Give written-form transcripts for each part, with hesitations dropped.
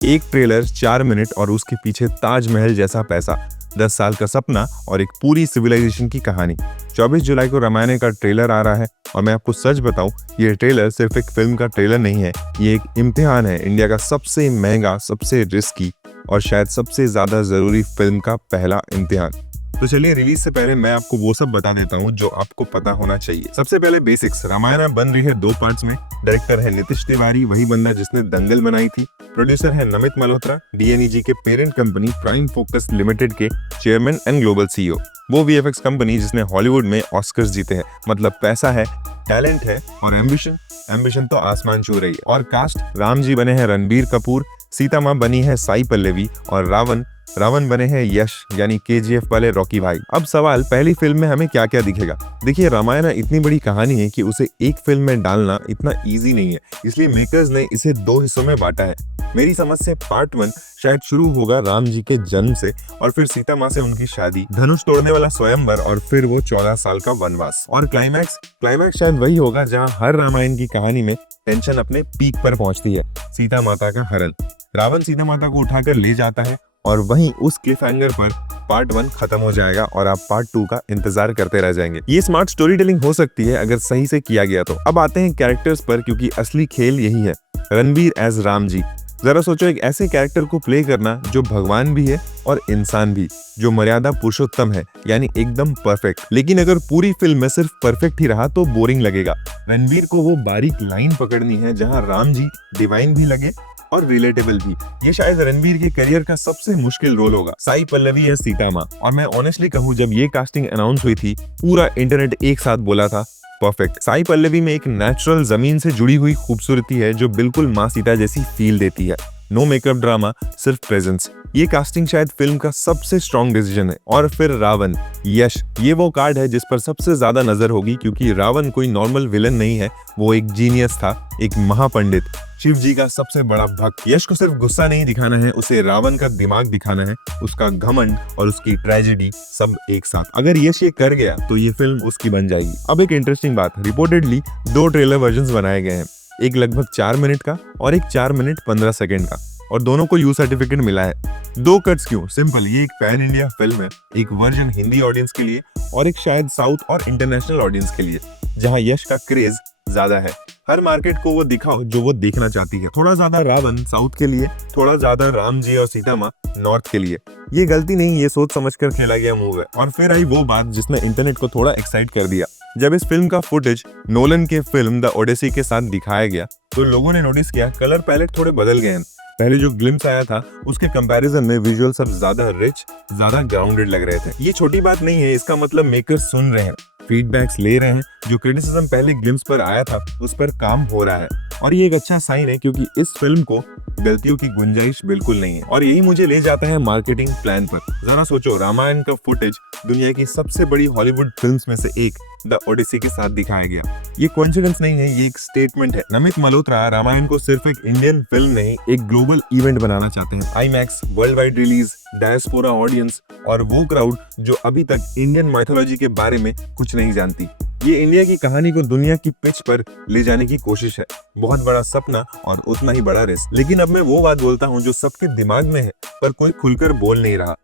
एक trailer 4 minute और उसके पीछे ताजमहल जैसा पैसा, 10 साल का सपना और एक पूरी सिविलाइजेशन की कहानी। 24 जुलाई को रामायण का ट्रेलर आ रहा है और मैं आपको सच बताऊं, ये ट्रेलर सिर्फ एक फिल्म का ट्रेलर नहीं है, ये एक इम्तिहान है इंडिया का सबसे महंगा, सबसे रिस्की और शायद सबसे ज्यादा जरूरी फिल्म का पहला इम्तिहान। तो चलिए रिलीज से पहले मैं आपको वो सब बता देता हूँ जो आपको पता होना चाहिए। सबसे पहले बेसिक्स। रामायण बन रही है 2 पार्ट्स में। डायरेक्टर है नीतीश तिवारी, वही बंदा जिसने दंगल बनाई थी। प्रोड्यूसर है नमित मल्होत्रा, डीएनईजी के parent company prime focus limited के चेयरमैन एंड ग्लोबल सीईओ। वो वीएफएक्स कंपनी जिसने हॉलीवुड में ऑस्कर्स जीते हैं। मतलब पैसा है, टैलेंट है और एम्बिशन तो आसमान छू रही है। और कास्ट, राम जी बने हैं रणबीर कपूर, सीता माँ बनी है साई पल्लवी और रावण बने हैं यश यानी केजीएफ वाले रॉकी भाई। अब सवाल, पहली फिल्म में हमें क्या क्या दिखेगा? देखिए, रामायण इतनी बड़ी कहानी है कि उसे एक फिल्म में डालना इतना इजी नहीं है, इसलिए मेकर्स ने इसे 2 हिस्सों में बांटा है। मेरी समझ से पार्ट 1 शायद शुरू होगा राम जी के जन्म से और फिर सीता माँ से उनकी शादी, धनुष तोड़ने वाला स्वयंवर और फिर वो 14 साल का वनवास। और क्लाइमैक्स शायद वही होगा जहाँ हर रामायण की कहानी में टेंशन अपने पीक पर पहुंचती है, सीता माता का हरण। रावण सीता माता को उठाकर ले जाता है और वहीं उस क्लिफ हैंगर पर पार्ट 1 खत्म हो जाएगा और आप पार्ट 2 का इंतजार करते रह जाएंगे। ये स्मार्ट स्टोरी टेलिंग हो सकती है अगर सही से किया गया तो। अब आते हैं कैरेक्टर्स पर, क्योंकि असली खेल यही है। रणबीर एज राम जी। जरा सोचो, एक ऐसे कैरेक्टर को प्ले करना जो भगवान भी है और इंसान भी, जो मर्यादा पुरुषोत्तम है, यानी एकदम परफेक्ट। लेकिन अगर पूरी फिल्म में सिर्फ परफेक्ट ही रहा तो बोरिंग लगेगा। रणबीर को वो बारीक लाइन पकड़नी है जहां राम जी डिवाइन भी लगे और रिलेटेबल भी। ये शायद रणबीर के करियर का सबसे मुश्किल रोल होगा। साई पल्लवी है सीता माँ, और मैं ऑनेस्टली कहूँ, जब ये कास्टिंग अनाउंस हुई थी पूरा इंटरनेट एक साथ बोला था परफेक्ट। साई पल्लवी में एक नेचुरल जमीन से जुड़ी हुई खूबसूरती है जो बिल्कुल माँ सीता जैसी फील देती है। नो मेकअप ड्रामा, सिर्फ प्रेजेंस। ये कास्टिंग शायद फिल्म का सबसे स्ट्रॉन्ग डिसीजन है। और फिर रावण, यश, ये वो कार्ड है जिस पर सबसे ज्यादा नजर होगी, क्योंकि रावण कोई नॉर्मल विलन नहीं है, वो एक जीनियस था, एक महापंडित, शिव जी का सबसे बड़ा भक्त। यश को सिर्फ गुस्सा नहीं दिखाना है, उसे रावण का दिमाग दिखाना है, उसका घमंड और उसकी ट्रेजेडी सब एक साथ। अगर यश ये कर गया तो ये फिल्म उसकी बन जाएगी। अब एक इंटरेस्टिंग बात, रिपोर्टेडली 2 ट्रेलर वर्जन्स बनाए गए हैं, एक लगभग 4 मिनट का और एक 4 मिनट 15 सेकंड का, और दोनों को यू सर्टिफिकेट मिला है। 2 कट्स क्यों? सिंपल, ये एक पैन इंडिया फिल्म है, एक वर्जन हिंदी ऑडियंस के लिए और एक शायद साउथ और इंटरनेशनल ऑडियंस के लिए, जहां यश का क्रेज ज्यादा है। हर मार्केट को वो दिखाओ जो वो देखना चाहती है। थोड़ा ज्यादा रावण साउथ के लिए, थोड़ा ज्यादा राम जी और सीता माँ नॉर्थ के लिए। ये गलती नहीं, ये सोच समझकर खेला गया मूव है। और फिर आई वो बात जिसने इंटरनेट को थोड़ा एक्साइट कर दिया। जब इस फिल्म का फुटेज नोलन के फिल्म द ओडेसी के साथ दिखाया गया तो लोगों ने नोटिस किया कलर पैलेट थोड़े बदल गए हैं। पहले जो ग्लिम्स आया था उसके कंपैरिजन में विजुअल सब ज्यादा रिच, ज्यादा ग्राउंडेड लग रहे थे। ये छोटी बात नहीं है, इसका मतलब मेकर्स सुन रहे हैं, फीडबैक्स ले रहे हैं। जो क्रिटिसिज्म पहले ग्लिम्स पर आया था उस पर काम हो रहा है और ये एक अच्छा साइन है, क्योंकि इस फिल्म को गलतियों की गुंजाइश बिल्कुल नहीं है। और यही मुझे ले जाता है मार्केटिंग प्लान पर। जरा सोचो, रामायण का फुटेज दुनिया की सबसे बड़ी हॉलीवुड फिल्म्स में से एक द ओडिसी के साथ दिखाया गया। ये कोइंसिडेंस नहीं है, ये एक स्टेटमेंट है। नमित मल्होत्रा रामायण को सिर्फ एक इंडियन फिल्म नहीं, एक ग्लोबल इवेंट बनाना चाहते हैं। IMAX, world wide release, diaspora audience और वो क्राउड जो अभी तक इंडियन माइथोलॉजी के बारे में कुछ नहीं जानती। ये इंडिया की कहानी को दुनिया की पिच पर ले जाने की कोशिश है। बहुत बड़ा सपना और उतना ही बड़ा रिस्क। लेकिन अब मैं वो बात बोलता हूँ जो सबके दिमाग में है पर कोई खुलकर बोल नहीं रहा।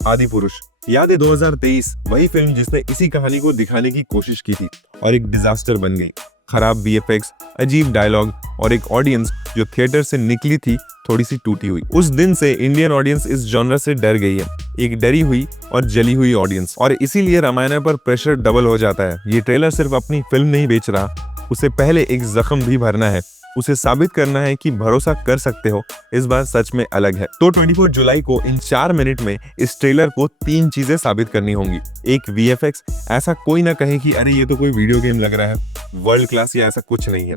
आदि पुरुष, याद है 2023, वही फिल्म जिसने इसी कहानी को दिखाने की कोशिश की थी और एक डिजास्टर बन गई। खराब वीएफएक्स, अजीब डायलॉग और एक ऑडियंस जो थिएटर से निकली थी थोड़ी सी टूटी हुई। उस दिन से इंडियन ऑडियंस इस जॉनर से डर गई है, एक डरी हुई और जली हुई ऑडियंस। और इसीलिए रामायण पर प्रेशर डबल हो जाता है। ये ट्रेलर सिर्फ अपनी फिल्म नहीं बेच रहा, उसे पहले एक जख्म भी भरना है, उसे साबित करना है कि भरोसा कर सकते हो, इस बार सच में अलग है। तो 24 जुलाई को इन 4 मिनट में इस ट्रेलर को 3 चीजें साबित करनी होंगी। एक, वीएफएक्स, ऐसा कोई ना कहे कि अरे ये तो कोई वीडियो गेम लग रहा है, वर्ल्ड क्लास या ऐसा कुछ नहीं है।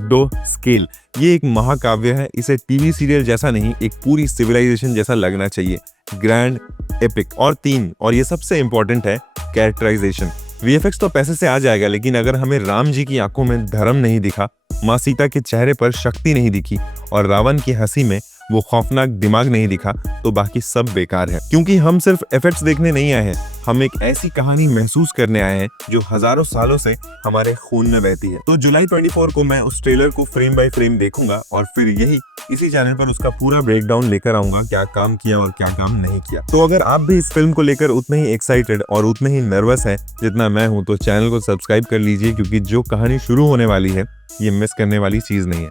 2, स्केल, ये एक महाकाव्य है, इसे टीवी सीरियल जैसा नहीं, एक पूरी सिविलाइजेशन जैसा लगना चाहिए, ग्रैंड, एपिक। और 3, और ये सबसे इंपॉर्टेंट है, कैरेक्टराइजेशन। वीएफएक्स तो पैसे से आ जाएगा, लेकिन अगर हमें राम जी की आंखों में धर्म नहीं दिखा, माँ सीता के चेहरे पर शक्ति नहीं दिखी और रावण की हंसी में वो खौफनाक दिमाग नहीं दिखा तो बाकी सब बेकार है। क्योंकि हम सिर्फ इफेक्ट्स देखने नहीं आए हैं, हम एक ऐसी कहानी महसूस करने आए हैं जो हजारों सालों से हमारे खून में बहती है। तो जुलाई 24 को मैं उस ट्रेलर को फ्रेम बाय फ्रेम देखूंगा और फिर इसी चैनल पर उसका पूरा ब्रेकडाउन लेकर आऊंगा, क्या काम किया और क्या काम नहीं किया। तो अगर आप भी इस फिल्म को लेकर उतने ही एक्साइटेड और उतने ही नर्वस हैं जितना मैं हूं, तो चैनल को सब्सक्राइब कर लीजिए, क्योंकि जो कहानी शुरू होने वाली है ये मिस करने वाली चीज नहीं है।